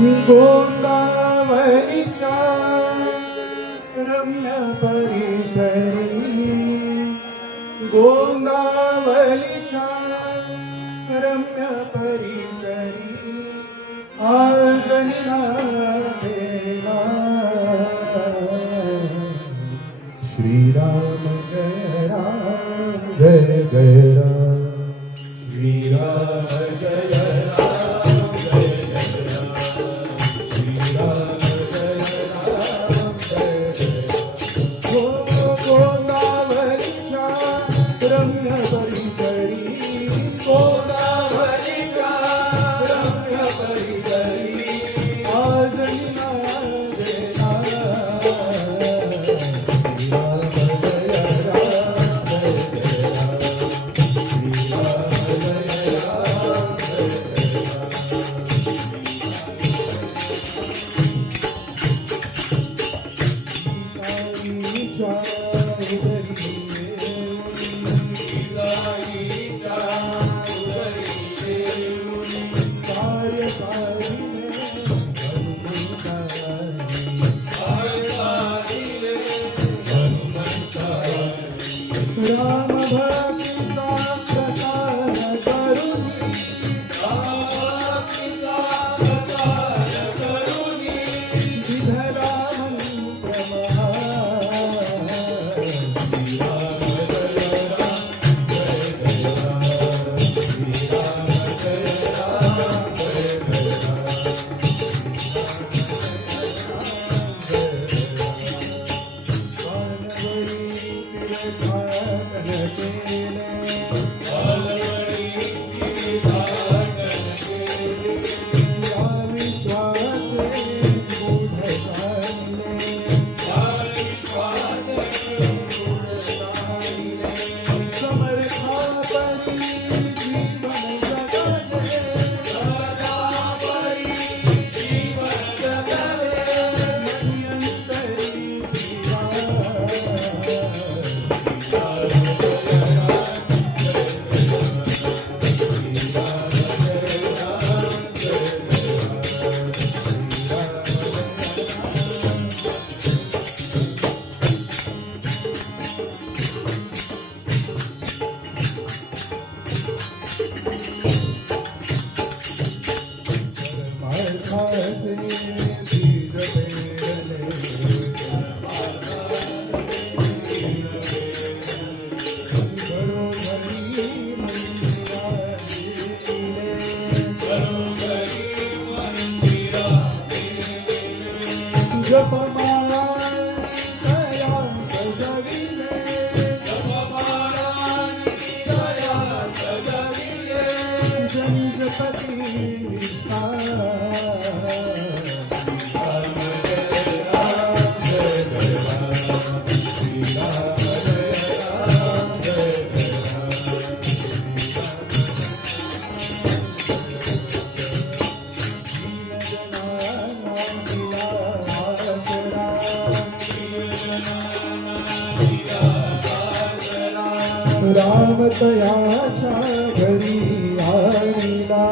गोङ्गावली चम्य परिशरि गोङ्गावली च क्रम्य श्रीराम जय राम जय जय চা हरे रामतयाच्या घरी हरिला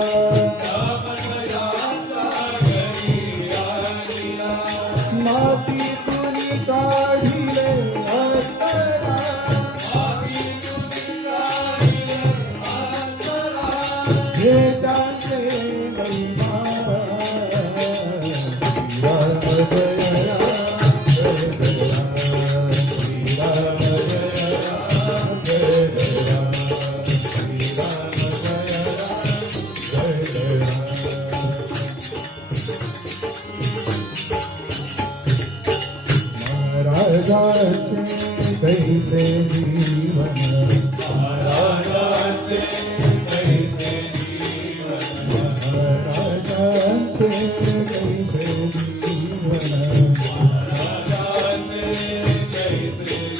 રાજા છે કૈસે જીવન રાજા છે કૈસે જીવન રાજા છે કૈસે જીવન રાજા છે કૈસે